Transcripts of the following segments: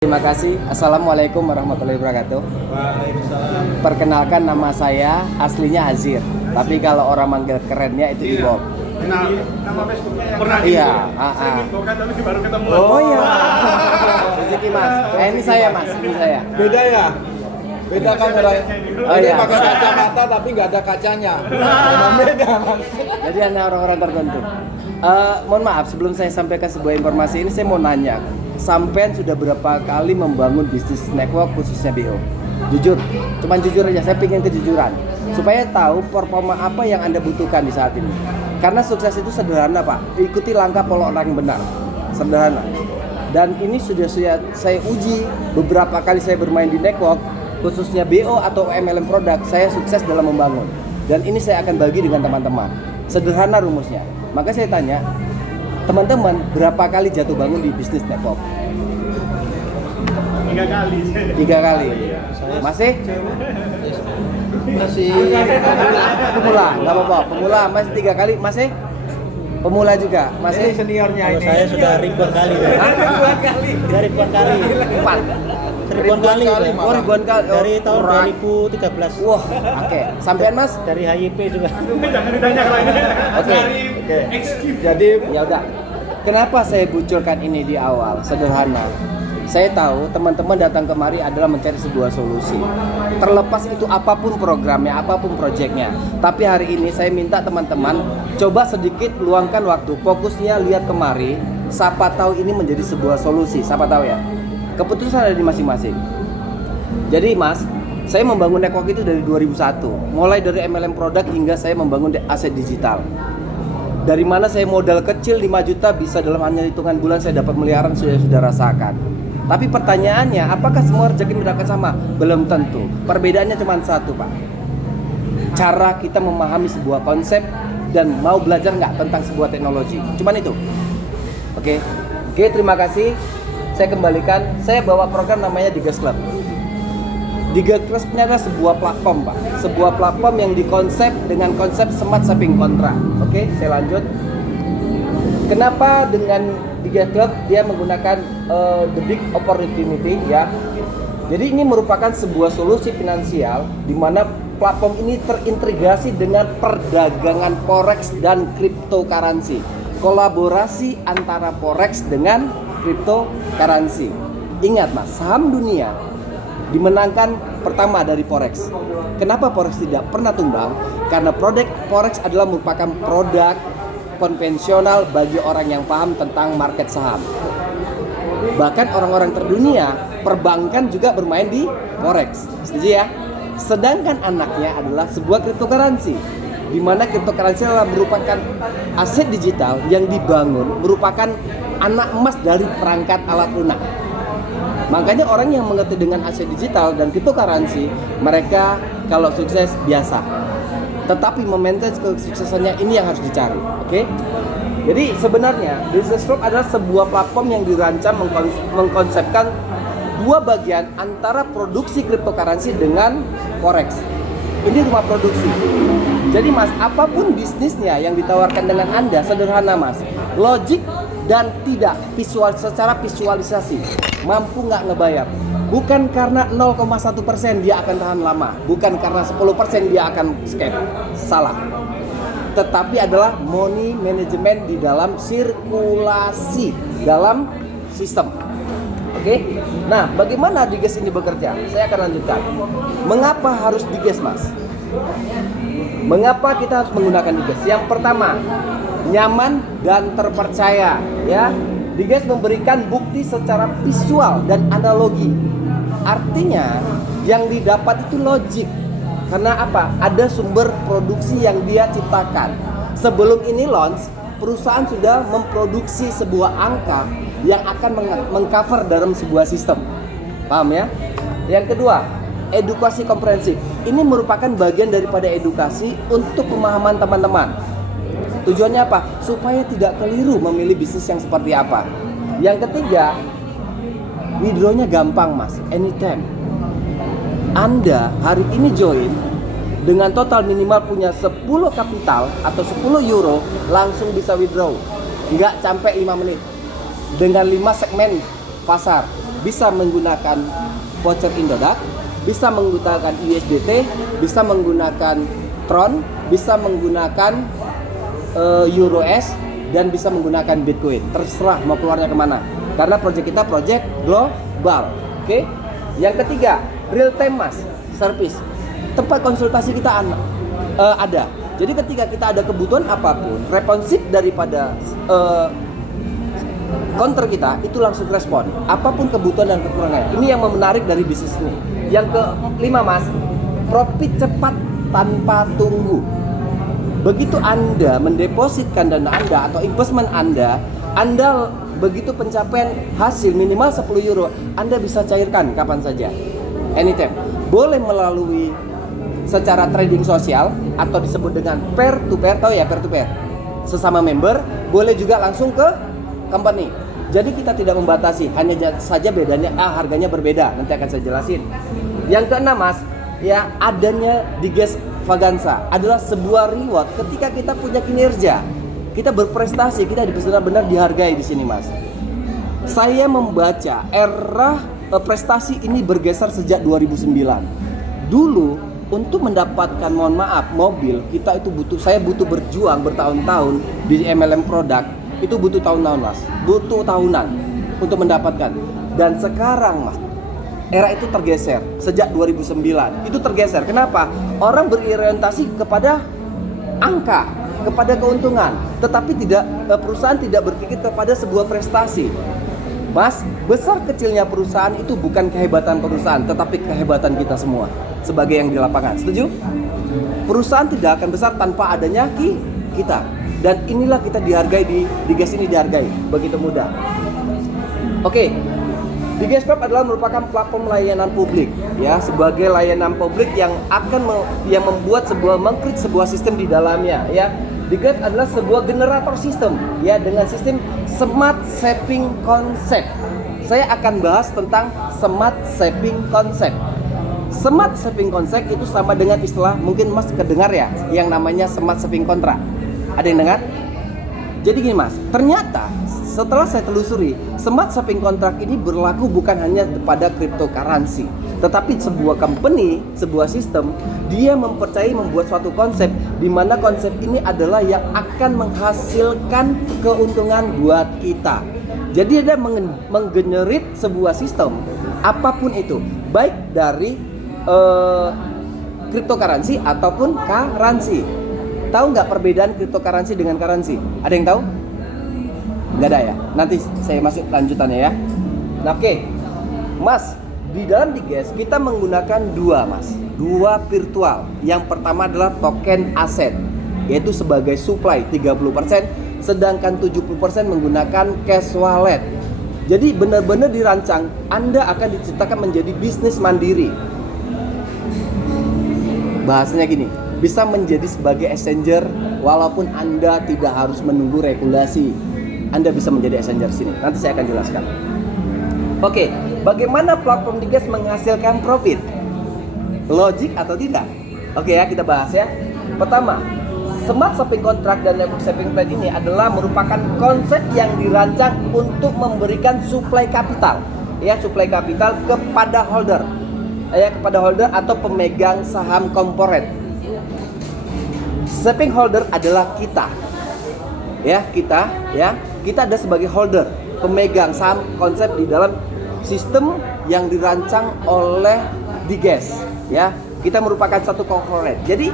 Terima kasih. Assalamualaikum warahmatullahi wabarakatuh. Waalaikumsalam. Perkenalkan, nama saya aslinya Azir, tapi kalau orang manggil kerennya itu Ibob. Kenal nama Facebooknya yang pernah Iya, saya infokan tapi baru ketemu. Oh iya. Rezeki Mas. Ini saya Mas, ini saya. Beda ya? Beda kamera. Oh Ini iya. pakai kacamata tapi nggak ada kacanya. Memang beda Mas. Jadi hanya orang-orang tertentu. Mohon maaf, sebelum saya sampaikan sebuah informasi ini, saya mau nanya. Sampean sudah berapa kali membangun bisnis network khususnya BO? Jujur, cuman jujur aja, saya ingin kejujuran supaya tahu performa apa yang Anda butuhkan di saat ini. Karena sukses itu sederhana Pak, ikuti langkah pola orang yang benar, sederhana. Dan ini sudah saya uji beberapa kali saya bermain di network, khususnya BO atau MLM produk, saya sukses dalam membangun. Dan ini saya akan bagi dengan teman-teman. Sederhana rumusnya. Maka saya tanya, teman-teman berapa kali jatuh bangun di bisnis network? 3 kali. 3 kali. Masih? Masih Pemula, nggak apa-apa. Pemula masih 3 kali, masih? Pemula juga, ini masih? seniornya Kalau ini. saya sudah ribuan kali. Ribuan kali. Sudah ribuan kali. 4. Ribuan kali. Malah. Oh, ribuan kali. Oh, Dari tahun kurang. 2013. Wah, oke. Sampean Mas? Dari HYP juga. Jangan ditanya kalau ini. Oke. Oke. Jadi Ya udah. Kenapa saya bocorkan ini di awal? Sederhana. Saya tahu teman-teman datang kemari adalah mencari sebuah solusi. Terlepas itu apapun programnya, apapun proyeknya. Tapi hari ini saya minta teman-teman coba sedikit luangkan waktu, fokusnya lihat kemari. Siapa tahu ini menjadi sebuah solusi, siapa tahu ya. Keputusan ada di masing-masing. Jadi Mas, saya membangun network itu dari 2001. Mulai dari MLM produk hingga saya membangun aset digital. Dari mana saya modal kecil 5 juta bisa dalam hanya hitungan bulan saya dapat miliaran, sudah rasakan. Tapi pertanyaannya, apakah semua rezeki mendapatkan sama? Belum tentu. Perbedaannya cuma satu Pak. Cara kita memahami sebuah konsep dan mau belajar nggak tentang sebuah teknologi. Cuman itu. Oke, terima kasih. Saya kembalikan. Saya bawa program namanya Digas Club. Digas Club ini adalah sebuah platform Pak. Sebuah platform yang dikonsep dengan konsep smart saving contract. Oke, saya lanjut. Kenapa dengan Digas Club dia menggunakan the big opportunity ya. Jadi ini merupakan sebuah solusi finansial di mana platform ini terintegrasi dengan perdagangan forex dan cryptocurrency. Kolaborasi antara forex dengan cryptocurrency. Ingat Mas, saham dunia dimenangkan pertama dari forex. Kenapa forex tidak pernah tumbang? Karena produk forex adalah merupakan produk konvensional bagi orang yang paham tentang market saham. Bahkan orang-orang terdunia, perbankan juga bermain di forex. Setuju ya? Sedangkan anaknya adalah sebuah cryptocurrency, di mana cryptocurrency adalah merupakan aset digital yang dibangun, merupakan anak emas dari perangkat alat lunak. Makanya orang yang mengerti dengan aset digital dan cryptocurrency, mereka kalau sukses biasa. Tetapi memaintain kesuksesannya ini yang harus dicari, oke? Jadi sebenarnya Business Club adalah sebuah platform yang dirancang mengkonsepkan dua bagian antara produksi cryptocurrency dengan forex. Ini rumah produksi. Jadi Mas, apapun bisnisnya yang ditawarkan dengan Anda sederhana Mas. Logik dan tidak secara visualisasi. Mampu nggak ngebayar? Bukan karena 0,1% dia akan tahan lama, bukan karena 10% dia akan scam. Salah. Tetapi adalah money management di dalam sirkulasi dalam sistem. Oke. Nah, bagaimana Digas ini bekerja? Saya akan lanjutkan. Mengapa harus Digas, Mas? Mengapa kita harus menggunakan Digas? Yang pertama, nyaman dan terpercaya, ya. Digas memberikan bukti secara visual dan analogi. Artinya yang didapat itu logik. Karena apa? Ada sumber produksi yang dia ciptakan. Sebelum ini launch, perusahaan sudah memproduksi sebuah angka yang akan mengcover dalam sebuah sistem. Paham ya? Yang kedua, edukasi komprehensif. Ini merupakan bagian daripada edukasi untuk pemahaman teman-teman. Tujuannya apa? Supaya tidak keliru memilih bisnis yang seperti apa. Yang ketiga, withdrawnya gampang Mas, anytime. Anda hari ini join dengan total minimal punya 10 kapital atau 10 euro langsung bisa withdraw. Nggak sampai 5 menit. Dengan 5 segmen pasar. bisa menggunakan voucher Indodax, bisa menggunakan USDT, bisa menggunakan Tron, bisa menggunakan EURUS, dan bisa menggunakan Bitcoin. Terserah mau keluarnya kemana. Karena project kita project global. Oke? Yang ketiga, real time mas service. Tempat konsultasi kita ada. Jadi ketika kita ada kebutuhan apapun, responsif daripada counter kita itu langsung respon apapun kebutuhan dan kekurangannya. Ini yang menarik dari bisnis ini. Yang kelima mas, profit cepat tanpa tunggu. Begitu Anda mendepositkan dana Anda atau investment Anda begitu pencapaian hasil minimal 10 euro, Anda bisa cairkan kapan saja, anytime. Boleh melalui secara trading sosial atau disebut dengan peer to peer, tahu ya peer to peer, sesama member. Boleh juga langsung ke company. Jadi kita tidak membatasi, hanya saja bedanya harganya berbeda. Nanti akan saya jelasin. Yang keenam mas, ya adanya Diges Vaganza adalah sebuah reward ketika kita punya kinerja, kita berprestasi, kita benar-benar dihargai di sini mas. Saya membaca era prestasi ini bergeser sejak 2009. Dulu untuk mendapatkan, mohon maaf, mobil kita itu saya butuh berjuang bertahun-tahun di MLM produk. Itu butuh tahun-tahun mas, butuh tahunan untuk mendapatkan. Dan sekarang mas, era itu tergeser sejak 2009. Itu tergeser. Kenapa? Orang berorientasi kepada angka, kepada keuntungan, tetapi perusahaan tidak berpikir kepada sebuah prestasi. Mas, besar kecilnya perusahaan itu bukan kehebatan perusahaan, tetapi kehebatan kita semua sebagai yang di lapangan. Setuju? Perusahaan tidak akan besar tanpa adanya kita. Dan inilah kita dihargai di Diges ini, dihargai begitu mudah. Oke. Diges Club adalah merupakan platform layanan publik, ya, sebagai layanan publik yang membuat mengcreate sebuah sistem di dalamnya, ya. Diges adalah sebuah generator sistem, ya, dengan sistem smart saving concept. Saya akan bahas tentang smart saving concept. Smart saving concept itu sama dengan istilah, mungkin Mas kedengar ya, yang namanya smart saving contract. Ada yang dengar? Jadi gini mas, ternyata setelah saya telusuri, smart saving contract ini berlaku bukan hanya pada cryptocurrency, tetapi sebuah company, sebuah sistem, dia membuat suatu konsep di mana konsep ini adalah yang akan menghasilkan keuntungan buat kita. Jadi dia menggenerate sebuah sistem apapun itu, baik dari cryptocurrency ataupun currency. Tahu nggak perbedaan cryptocurrency dengan currency? Ada yang tahu? Nggak ada ya? Nanti saya masuk lanjutannya ya. Nah, oke. Mas, di dalam Diges kita menggunakan dua virtual. Yang pertama adalah token aset, yaitu sebagai supply 30%, sedangkan 70% menggunakan cash wallet. Jadi benar-benar dirancang Anda akan diciptakan menjadi bisnis mandiri. Bahasanya gini, bisa menjadi sebagai exchanger walaupun Anda tidak harus menunggu regulasi. Anda bisa menjadi exchanger sini. Nanti saya akan jelaskan. Oke, bagaimana platform Diges menghasilkan profit? Logik atau tidak? Oke ya, kita bahas ya. Pertama, smart saving contract dan network saving plan ini adalah merupakan konsep yang dirancang untuk memberikan supply kapital, ya, supply kapital kepada holder, ya, kepada holder atau pemegang saham korporat. Saving holder adalah kita, ya, kita ada sebagai holder, pemegang saham konsep di dalam sistem yang dirancang oleh Diges, ya. Kita merupakan satu korporat. Jadi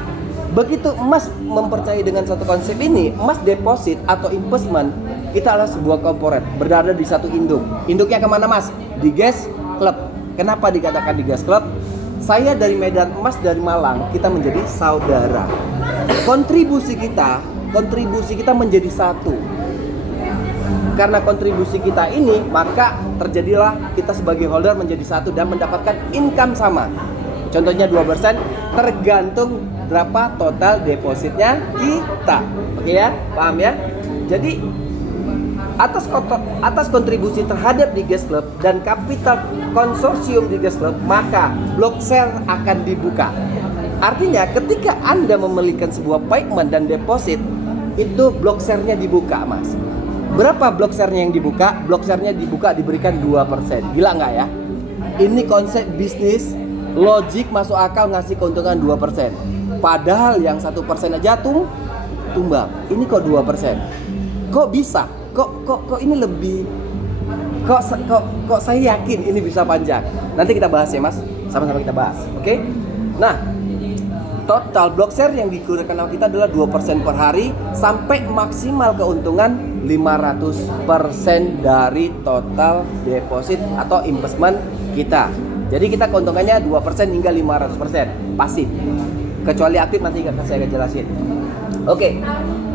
begitu Mas mempercayai dengan satu konsep ini, Mas deposit atau investment, kita adalah sebuah korporat berada di satu induk. Induknya kemana Mas? Diges Club. Kenapa dikatakan Diges Club? Saya dari Medan, Mas dari Malang, kita menjadi saudara. Kontribusi kita menjadi satu. Karena kontribusi kita ini, maka terjadilah kita sebagai holder menjadi satu dan mendapatkan income sama. Contohnya 2%, tergantung berapa total depositnya kita. Oke ya, paham ya? Jadi atas kontribusi terhadap Diges Club dan kapital konsorsium Diges Club, maka block share akan dibuka. Artinya ketika Anda memiliki sebuah payment dan deposit, itu block share-nya dibuka Mas. Berapa block share-nya yang dibuka? Block share-nya dibuka diberikan 2%. Gila nggak ya? Ini konsep bisnis, logik masuk akal ngasih keuntungan 2%. Padahal yang 1% aja tumbang. Ini kok 2%? Kok bisa? Kok ini lebih kok saya yakin ini bisa panjang. Nanti kita bahas ya, Mas. Sama-sama kita bahas. Oke? Nah, total block share yang digunakan sama kita adalah 2% per hari sampai maksimal keuntungan 500% dari total deposit atau investment kita. Jadi kita keuntungannya 2% hingga 500% pasif. Kecuali aktif nanti saya akan jelasin. Oke,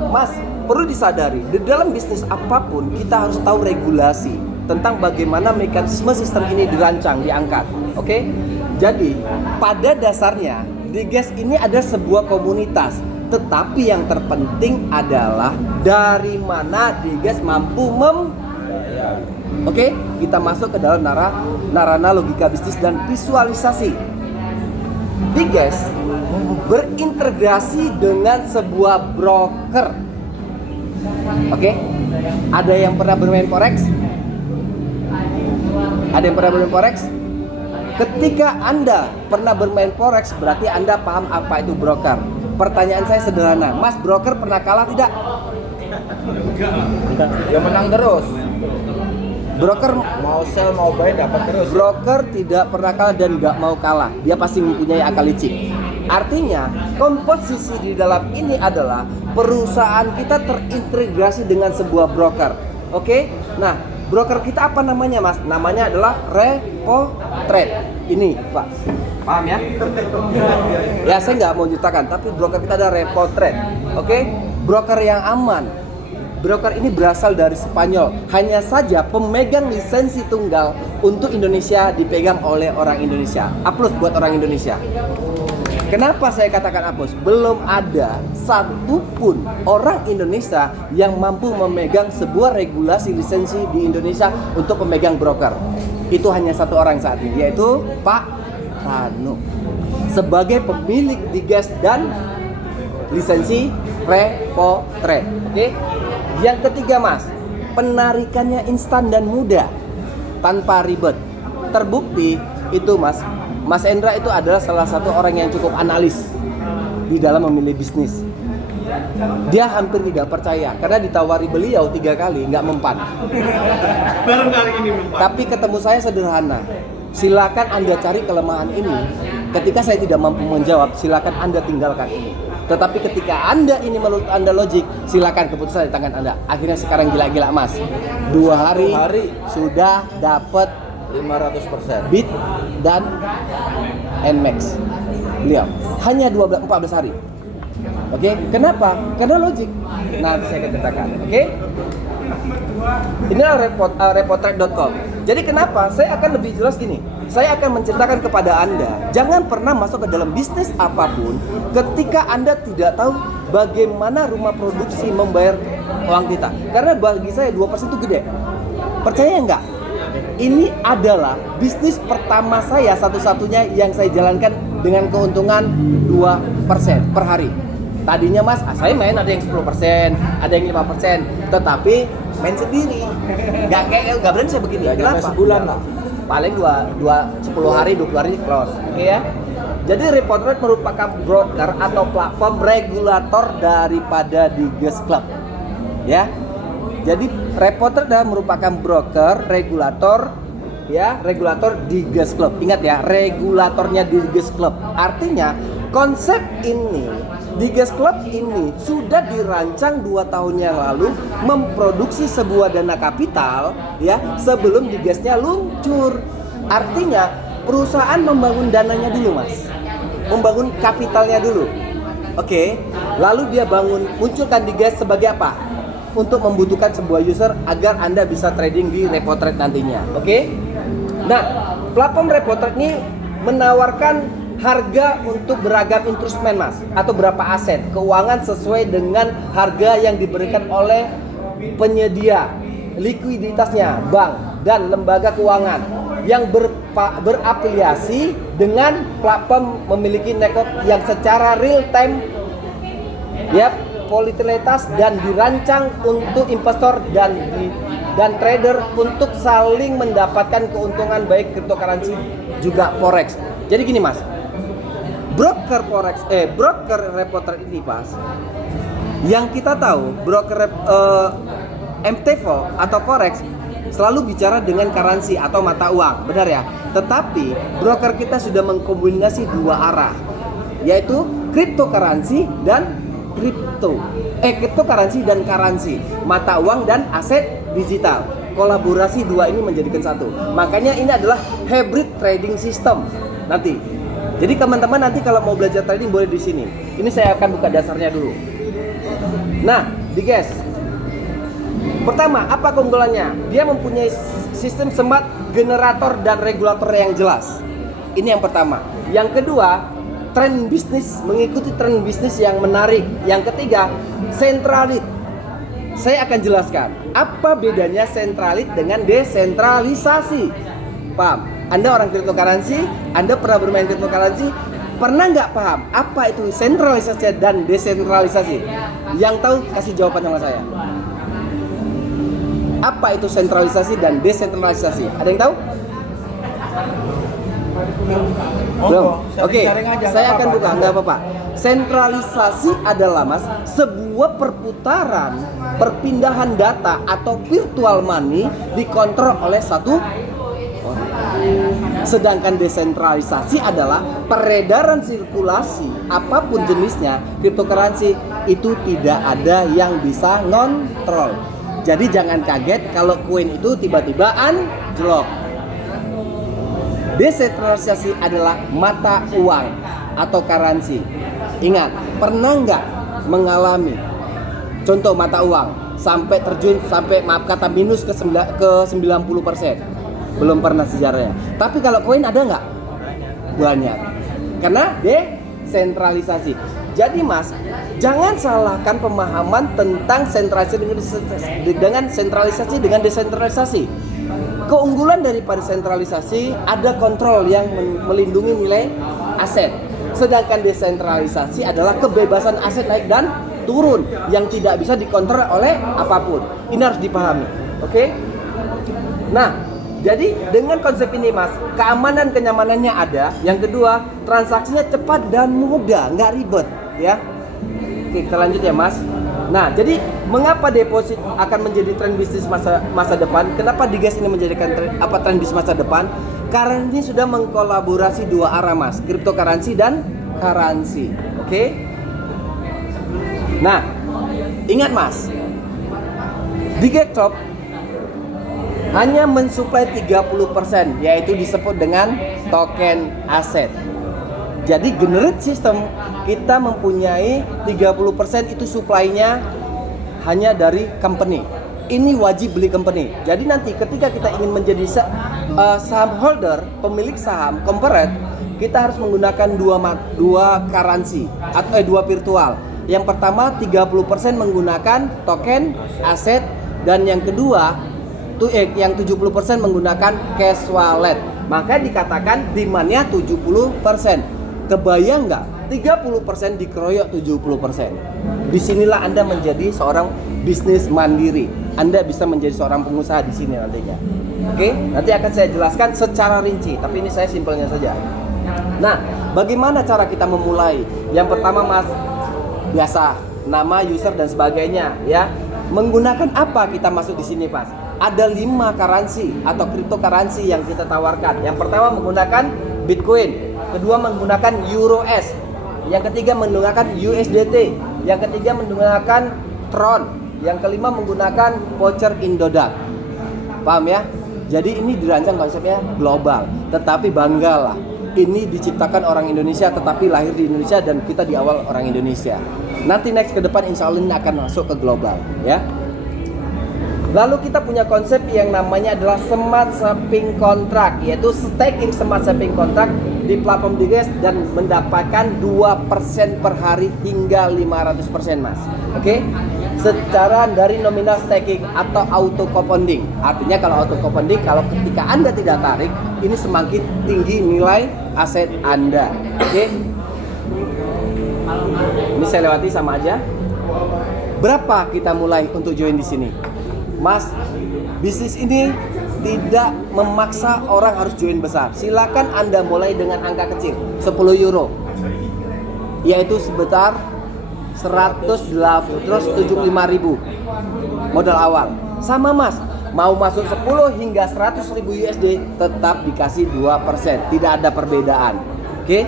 Mas, perlu disadari di dalam bisnis apapun kita harus tahu regulasi tentang bagaimana mekanisme sistem ini dirancang, diangkat. Oke? Jadi, pada dasarnya Diges ini ada sebuah komunitas, tetapi yang terpenting adalah dari mana Diges mampu Oke, kita masuk ke dalam narana logika bisnis dan visualisasi. Diges berintegrasi dengan sebuah broker. Oke, ada yang pernah bermain forex? Ada yang pernah bermain forex? Ketika Anda pernah bermain forex, berarti Anda paham apa itu broker. Pertanyaan saya sederhana, Mas, broker pernah kalah tidak? Ya menang terus. Broker Mau sell mau buy dapat terus. broker tidak pernah kalah dan nggak mau kalah. Dia pasti mempunyai akal licik. Artinya, komposisi di dalam ini adalah perusahaan kita terintegrasi dengan sebuah broker. Oke? Nah, broker kita apa namanya, Mas? Namanya adalah Repo Trade. Ini, Pak. Paham ya? Ya, saya nggak mau ceritakan, tapi broker kita ada Repo Trade. Oke? Broker yang aman. Broker ini berasal dari Spanyol. Hanya saja pemegang lisensi tunggal untuk Indonesia dipegang oleh orang Indonesia. Aplaus buat orang Indonesia. Kenapa saya katakan aplaus? Belum ada satupun orang Indonesia yang mampu memegang sebuah regulasi lisensi di Indonesia untuk pemegang broker. Itu hanya satu orang saat ini, yaitu Pak Rano. Sebagai pemilik Diges dan lisensi Repo Trade. Oke? Yang ketiga, Mas, penarikannya instan dan mudah tanpa ribet. Terbukti itu, Mas Endra itu adalah salah satu orang yang cukup analis di dalam memilih bisnis. Dia hampir tidak percaya karena ditawari beliau 3 kali nggak mempan. Baru kali ini mempan. Tapi ketemu saya sederhana. Silakan Anda cari kelemahan ini. Ketika saya tidak mampu menjawab, silakan Anda tinggalkan ini. Tetapi ketika Anda ini menurut Anda logik, silakan, keputusan di tangan Anda. Akhirnya sekarang gila-gila, Mas. 2 hari sudah dapat 500%. Bit dan Nmax. Beliau hanya 14 hari. Oke, kenapa? Karena logik. Nanti saya akan ceritakan. Oke? Inilah repotrade.com. Jadi kenapa? Saya akan lebih jelas gini. Saya akan menceritakan kepada Anda, jangan pernah masuk ke dalam bisnis apapun ketika Anda tidak tahu bagaimana rumah produksi membayar uang kita. Karena bagi saya 2% itu gede. Percaya nggak? Ini adalah bisnis pertama saya, satu-satunya yang saya jalankan dengan keuntungan 2% per hari. Tadinya, Mas, saya main ada yang 10%, ada yang 5%, tetapi main sendiri. Nggak berani saya begini. Ya, kenapa? Sebulan lah. Paling 10 hari, 20 hari close. Oke ya. Jadi Repo Trade merupakan broker atau platform regulator daripada Diges Club. Ya. Jadi Repo Trade merupakan broker regulator Diges Club. Ingat ya, regulatornya Diges Club. Artinya konsep ini Diges Club ini sudah dirancang 2 tahun yang lalu memproduksi sebuah dana kapital ya sebelum Digesnya luncur. Artinya perusahaan membangun dananya dulu, Mas. Membangun kapitalnya dulu. Oke. Lalu dia munculkan Diges sebagai apa? Untuk membutuhkan sebuah user agar Anda bisa trading di Repo Trade nantinya. Oke? Nah, platform Repo Trade ini menawarkan harga untuk beragam instrumen, Mas, atau berapa aset keuangan sesuai dengan harga yang diberikan oleh penyedia likuiditasnya, bank dan lembaga keuangan yang berafiliasi dengan platform memiliki network yang secara real time volatilitas dan dirancang untuk investor dan trader untuk saling mendapatkan keuntungan baik cryptocurrency juga forex. Jadi gini Mas, broker reporter ini Pas, yang kita tahu MTFO atau forex selalu bicara dengan currency atau mata uang, benar ya? Tetapi broker kita sudah mengkombinasi dua arah, yaitu cryptocurrency dan cryptocurrency dan currency, mata uang dan aset digital. Kolaborasi dua ini menjadikan satu. Makanya ini adalah hybrid trading system nanti. Jadi teman-teman nanti kalau mau belajar trading boleh di sini. Ini saya akan buka dasarnya dulu. Nah, guys. Pertama, apa keunggulannya? Dia mempunyai sistem smart generator dan regulator yang jelas. Ini yang pertama. Yang kedua, tren bisnis, mengikuti tren bisnis yang menarik. Yang ketiga, sentralit. Saya akan jelaskan apa bedanya sentralit dengan desentralisasi. Paham? Anda orang cryptocurrency, Anda pernah bermain cryptocurrency, pernah nggak paham apa itu sentralisasi dan desentralisasi? Yang tahu kasih jawaban sama saya. Apa itu sentralisasi dan desentralisasi? Ada yang tahu? Belum? Oke, saya akan buka, nggak apa-apa. Sentralisasi adalah Mas, sebuah perpindahan data atau virtual money dikontrol oleh satu orang. Sedangkan desentralisasi adalah peredaran sirkulasi apapun jenisnya, cryptocurrency itu tidak ada yang bisa ngontrol. Jadi jangan kaget kalau koin itu tiba-tiba anjlok. Desentralisasi adalah mata uang atau currency. Ingat, pernah nggak mengalami contoh mata uang sampai terjun sampai maaf kata minus ke 90%? Belum pernah sejarahnya. Tapi kalau koin ada nggak? Banyak. Karena desentralisasi. Jadi Mas, jangan salahkan pemahaman tentang sentralisasi dengan desentralisasi. Keunggulan daripada sentralisasi ada kontrol yang melindungi nilai aset. Sedangkan desentralisasi adalah kebebasan aset naik dan turun yang tidak bisa dikontrol oleh apapun. Ini harus dipahami. Oke? Nah, jadi dengan konsep ini Mas, keamanan kenyamanannya ada. Yang kedua, transaksinya cepat dan mudah, nggak ribet ya. Oke, kita lanjut ya Mas. Nah, jadi mengapa deposit akan menjadi tren bisnis masa depan? Kenapa Digas ini menjadikan tren bisnis masa depan? Karena ini sudah mengkolaborasi dua arah Mas, cryptocurrency dan currency. Oke? Nah, ingat Mas, Digas hanya mensuplai 30%, yaitu disebut dengan token aset. Jadi generate system kita mempunyai 30% itu supply-nya hanya dari company. Ini wajib beli company. Jadi nanti ketika kita ingin menjadi saham holder, pemilik saham corporate, kita harus menggunakan dua currency atau dua virtual. Yang pertama 30% menggunakan token aset dan yang kedua yang 70% menggunakan cash wallet. Maka dikatakan demand-nya 70%. Kebayang nggak? 30% dikeroyok 70%. Disinilah Anda menjadi seorang bisnis mandiri. Anda bisa menjadi seorang pengusaha di sini nantinya. Oke, nanti akan saya jelaskan secara rinci. Tapi ini saya simpelnya saja. Nah, bagaimana cara kita memulai? Yang pertama Mas, biasa nama, user dan sebagainya ya. Menggunakan apa kita masuk di sini Mas? Ada 5 currency atau cryptocurrency yang kita tawarkan. Yang pertama menggunakan Bitcoin, kedua menggunakan EURUS, yang ketiga menggunakan USDT, yang ketiga menggunakan Tron, yang kelima menggunakan voucher Indodax. Paham ya? Jadi ini dirancang konsepnya global, tetapi banggalah ini diciptakan orang Indonesia tetapi lahir di Indonesia dan kita di awal orang Indonesia. Nanti next ke depan insya Allah ini akan masuk ke global ya. Lalu kita punya konsep yang namanya adalah smart shopping contract, yaitu staking smart shopping contract di platform Digas dan mendapatkan 2% per hari hingga 500% Mas. Oke? Secara dari nominal staking atau auto compounding. Artinya kalau auto compounding, kalau ketika Anda tidak tarik, ini semakin tinggi nilai aset Anda. Oke? Ini saya lewati sama aja. Berapa kita mulai untuk join di sini? Mas, bisnis ini tidak memaksa orang harus join besar. Silakan Anda mulai dengan angka kecil, 10 euro. Yaitu sebesar 175.000 modal awal. Sama Mas, mau masuk 10 hingga 100.000 USD tetap dikasih 2%, tidak ada perbedaan. Oke?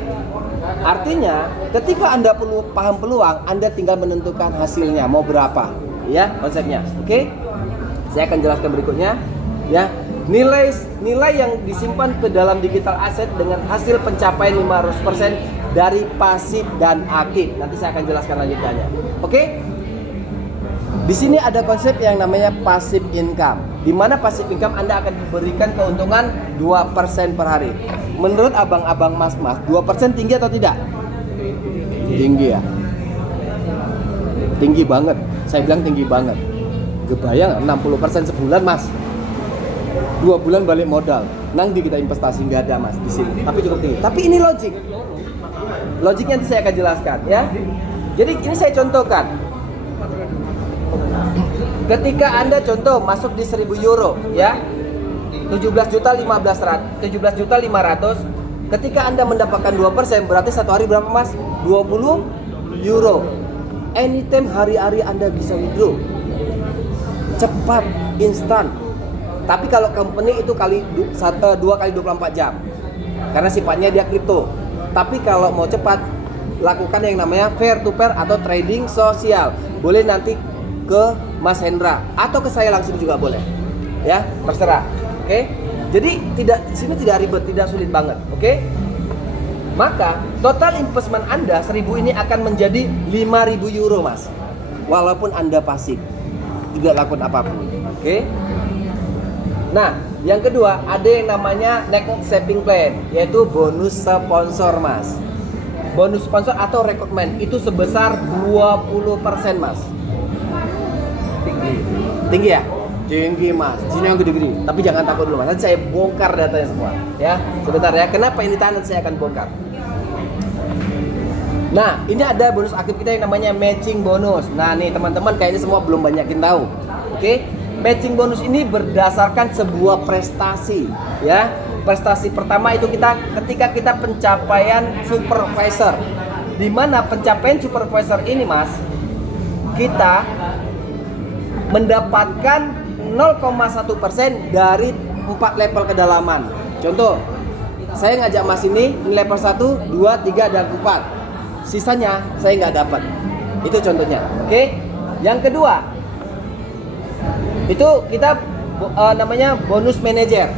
Artinya, ketika Anda perlu paham peluang, Anda tinggal menentukan hasilnya mau berapa, ya konsepnya. Oke? Saya akan jelaskan berikutnya, ya. Nilai yang disimpan ke dalam digital asset dengan hasil pencapaian 500% dari pasif dan aktif. Nanti saya akan jelaskan lanjutannya. Oke? Di sini ada konsep yang namanya passive income. Di mana passive income Anda akan diberikan keuntungan 2% per hari. Menurut abang-abang mas-mas, 2% tinggi atau tidak? Tinggi ya. Tinggi banget. Saya bilang tinggi banget. Kebayang 60% sebulan, Mas. 2 bulan balik modal. Nanti kita investasi nggak ada, Mas, di sini. Tapi cukup tinggi. Tapi ini logik. Logiknya nanti saya akan jelaskan, ya. Jadi ini saya contohkan. Ketika Anda contoh masuk di 1.000 euro, ya. 17.500. Ketika Anda mendapatkan 2%, berarti satu hari berapa, Mas? 20 euro. Anytime hari-hari Anda bisa withdraw. Cepat, instan. Tapi kalau company itu 2 kali 24 jam. Karena sifatnya dia kripto. Tapi kalau mau cepat, lakukan yang namanya fair to pair atau trading sosial. Boleh nanti ke Mas Hendra atau ke saya langsung juga boleh. Ya, terserah. Oke? Jadi di sini tidak ribet, tidak sulit banget. Oke? Maka total investment Anda 1.000 ini akan menjadi 5.000 euro, Mas. Walaupun Anda pasif, tidak lakukan apapun. Oke? Nah, yang kedua ada yang namanya network saving plan, yaitu bonus sponsor, Mas. Bonus sponsor atau rekrutmen itu sebesar 20%, Mas. Tinggi ya? Tinggi, Mas. Sini yang gede-gede. Tapi jangan takut dulu, Mas. Nanti saya bongkar datanya semua. Ya, sebentar ya. Kenapa ini ditahan, nanti saya akan bongkar. Nah, ini ada bonus aktif kita yang namanya matching bonus. Nah, nih teman-teman kayaknya semua belum banyak yang tahu. Oke? Matching bonus ini berdasarkan sebuah prestasi, ya. Prestasi pertama itu ketika kita pencapaian supervisor. Di mana pencapaian supervisor ini, Mas, kita mendapatkan 0,1% dari 4 level kedalaman. Contoh, saya ngajak Mas ini level 1, 2, 3, dan 4. Sisanya saya nggak dapat. Itu contohnya. Oke? Yang kedua, itu kita namanya bonus manajer.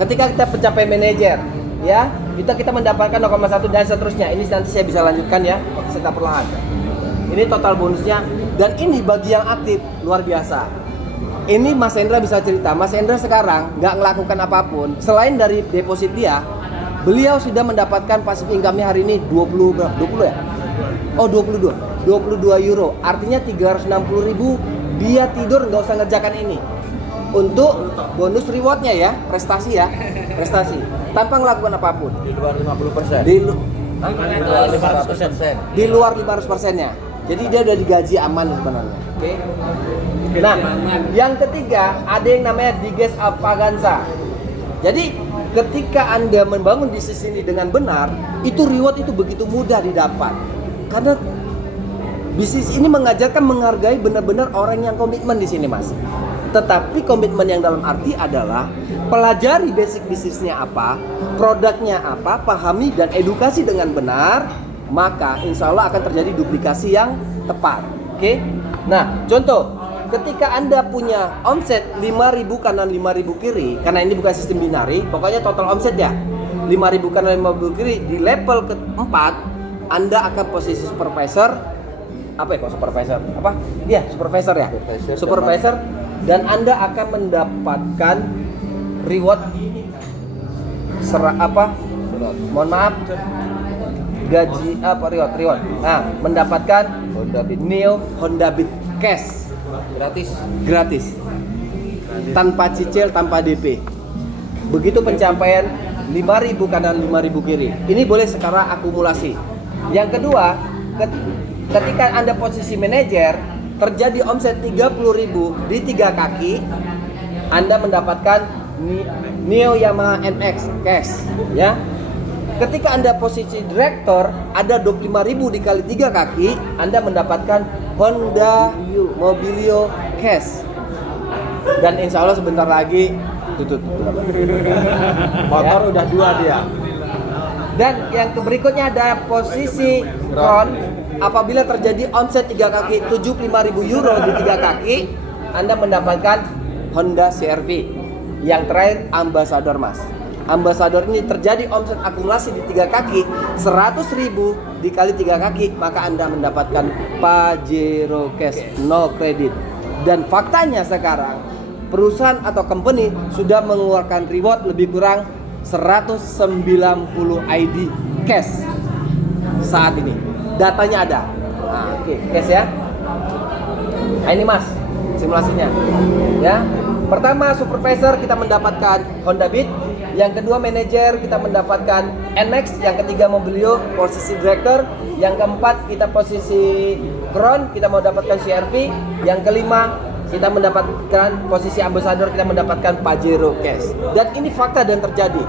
Ketika kita mencapai manajer, ya, kita mendapatkan 0,1 dan seterusnya. Ini nanti saya bisa lanjutkan ya, secara perlahan. Ini total bonusnya, dan ini bagi yang aktif luar biasa. Ini Mas Hendra bisa cerita. Mas Hendra sekarang nggak melakukan apapun selain dari deposit dia. Beliau sudah mendapatkan passive income-nya hari ini 20 ya? Oh, 22 euro. Artinya 360.000. Dia tidur nggak usah ngerjakan ini. Untuk bonus rewardnya ya, prestasi ya, prestasi. Tanpa melakukan apapun. Di luar 50%. Di luar 500%. Di luar 500%-nya. Jadi dia udah digaji aman sebenarnya. Oke. Nah, yang ketiga ada yang namanya Diges Avaganza. Jadi ketika Anda membangun bisnis ini dengan benar, itu reward itu begitu mudah didapat. Karena bisnis ini mengajarkan menghargai benar-benar orang yang komitmen di sini, Mas. Tetapi komitmen yang dalam arti adalah pelajari basic bisnisnya apa, produknya apa, pahami dan edukasi dengan benar, maka insya Allah akan terjadi duplikasi yang tepat. Oke? Nah, contoh, ketika Anda punya omset 5.000 kanan 5.000 kiri, karena ini bukan sistem binari, pokoknya total omset ya 5.000 kanan 5.000 kiri, di level keempat Anda akan posisi supervisor. Apa ya kok supervisor? Apa? Iya, supervisor ya. Supervisor, dan Anda akan mendapatkan reward mohon maaf, gaji apa reward. Nah, mendapatkan Honda Beat cash gratis. Tanpa cicil, tanpa DP. Begitu pencapaian 5.000 kanan 5.000 kiri. Ini boleh sekarang akumulasi. Yang kedua, ketika Anda posisi manajer, terjadi omset 30.000 di 3 kaki, Anda mendapatkan Neo Yamaha NX cash, ya. Ketika Anda posisi direktur, ada 25.000 dikali 3 kaki, Anda mendapatkan Honda Mobilio cash. Dan insya Allah sebentar lagi tutut. Motor udah 2 dia. Dan yang berikutnya ada posisi Crown. Apabila terjadi omset 3 kaki 75.000 euro di 3 kaki, Anda mendapatkan Honda CR-V. Yang terakhir Ambassador, Mas. Ambassador ini terjadi omset akumulasi di 3 kaki 100.000 dikali 3 kaki, maka Anda mendapatkan Pajero cash, no kredit. Dan faktanya sekarang perusahaan atau company sudah mengeluarkan reward lebih kurang 190 ID cash saat ini. Datanya ada. Nah, oke, cash ya. Nah, ini Mas, simulasinya. Ya. Pertama supervisor kita mendapatkan Honda Beat, yang kedua manajer kita mendapatkan NX, yang ketiga Mobilio posisi director, yang keempat kita posisi Crown kita mendapatkan CR-V, yang kelima kita mendapatkan posisi ambassador, kita mendapatkan Pajero cash. Dan ini fakta dan terjadi.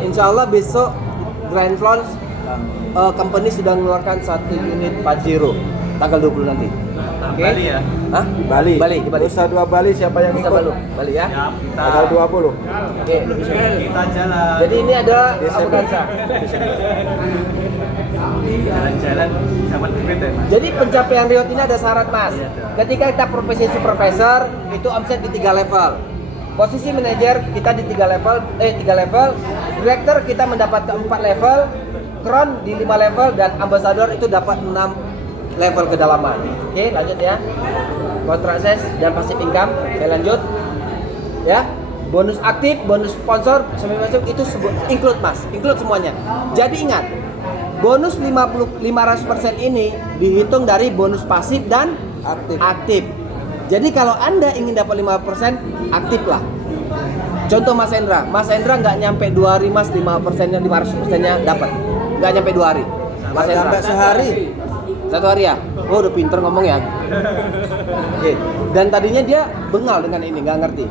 Insya Allah besok Grand Launch company sudah mengeluarkan 1 unit Pajero tanggal 20 nanti. Oke. Bali ya? Hah? Di Bali. Di Bali. Nusa Dua Bali siapa yang Kita ikut? Bali ya. Siap, kita. Tanggal 20. Oke. Kita jalan. Jadi ini adalah Desember. Avanza. Jalan-jalan sama duit ya, Mas. Jadi pencapaian Riot ini ada syarat, Mas. Ketika kita profesi supervisor itu omset di 3 level. Posisi manajer kita di 3 level. Director kita mendapatkan 4 level. Crown di 5 level dan ambassador itu dapat 6 level kedalaman. Oke, lanjut ya. Kontrak ses dan passive income. Saya lanjut. Ya. Bonus aktif, bonus sponsor, semua masuk itu include, Mas. Include semuanya. Jadi ingat, bonus 500% ini dihitung dari bonus pasif dan aktif. Jadi kalau Anda ingin dapat 5%, aktif lah. Contoh Mas Hendra nggak nyampe 2 hari Mas, 5%-nya, 500%-nya dapat. Nggak nyampe 2 hari. Mas Hendra. Sampai sehari. 1 hari ya? Oh udah pinter ngomong ya. Oke. Dan tadinya dia bengal dengan ini, nggak ngerti.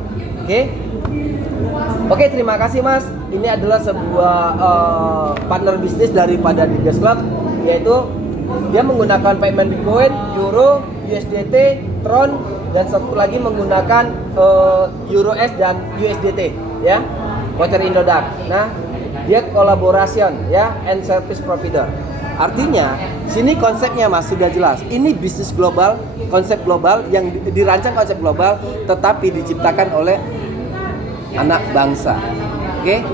Oke, terima kasih Mas. Ini adalah sebuah partner bisnis daripada Digas Club, yaitu dia menggunakan payment Bitcoin, Euro, USDT, Tron, dan satu lagi menggunakan Euro S dan USDT, ya, voucher Indodax. Nah, dia collaboration, ya, and service provider. Artinya, sini konsepnya Mas sudah jelas. Ini bisnis global, konsep global yang dirancang konsep global, tetapi diciptakan oleh anak bangsa. Oke,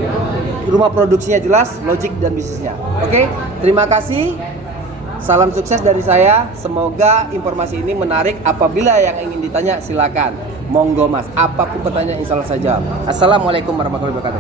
rumah produksinya jelas, logik dan bisnisnya. Oke, terima kasih. Salam sukses dari saya. Semoga informasi ini menarik. Apabila yang ingin ditanya silakan. Monggo Mas. Apapun pertanyaan insya Allah saya jawab. Assalamualaikum warahmatullahi wabarakatuh.